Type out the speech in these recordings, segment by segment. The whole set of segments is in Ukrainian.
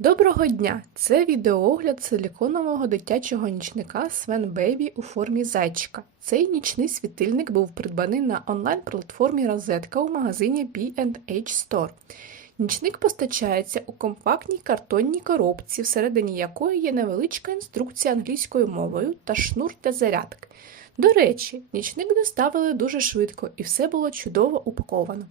Доброго дня! Це відеоогляд силіконового дитячого нічника Sven Baby у формі зайчика. Цей нічний світильник був придбаний на онлайн-платформі Розетка у магазині B&H Store. Нічник постачається у компактній картонній коробці, всередині якої є невеличка інструкція англійською мовою та шнур для зарядки. До речі, нічник доставили дуже швидко і все було чудово упаковано.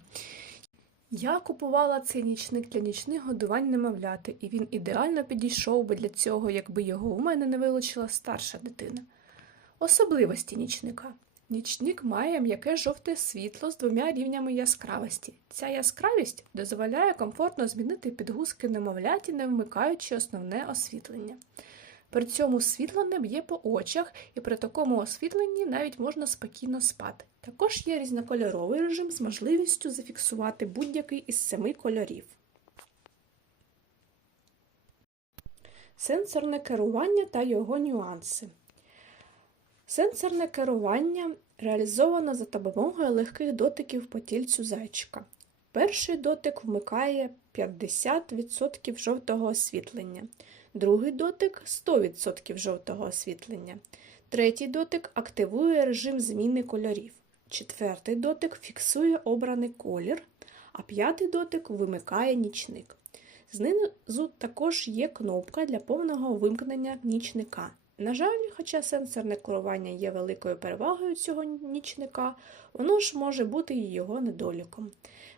Я купувала цей нічник для нічних годувань немовляти, і він ідеально підійшов би для цього, якби його у мене не вилучила старша дитина. Особливості нічника. Нічник має м'яке жовте світло з двома рівнями яскравості. Ця яскравість дозволяє комфортно змінити підгузки немовляті, не вмикаючи основне освітлення. При цьому світло не б'є по очах, і при такому освітленні навіть можна спокійно спати. Також є різнокольоровий режим з можливістю зафіксувати будь-який із семи кольорів. Сенсорне керування та його нюанси. Сенсорне керування реалізовано за допомогою легких дотиків по тільцю зайчика. Перший дотик вмикає 50% жовтого освітлення, другий дотик 100% жовтого освітлення, третій дотик активує режим зміни кольорів, четвертий дотик фіксує обраний колір, а п'ятий дотик вимикає нічник. Знизу також є кнопка для повного вимкнення нічника. На жаль, хоча сенсорне керування є великою перевагою цього нічника, воно ж може бути і його недоліком.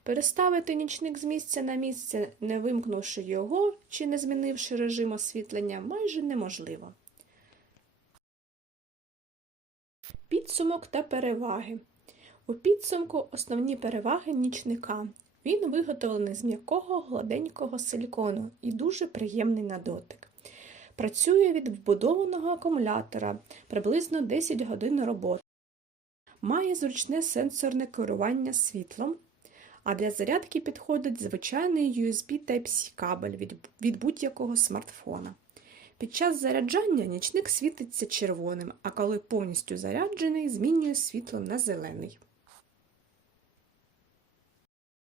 Переставити нічник з місця на місце, не вимкнувши його чи не змінивши режим освітлення, майже неможливо. Підсумок та переваги. У підсумку основні переваги нічника. Він виготовлений з м'якого гладенького силікону і дуже приємний на дотик. Працює від вбудованого акумулятора приблизно 10 годин роботи. Має зручне сенсорне керування світлом, а для зарядки підходить звичайний USB Type-C кабель від, від будь-якого смартфона. Під час заряджання нічник світиться червоним, а коли повністю заряджений, змінює світло на зелений.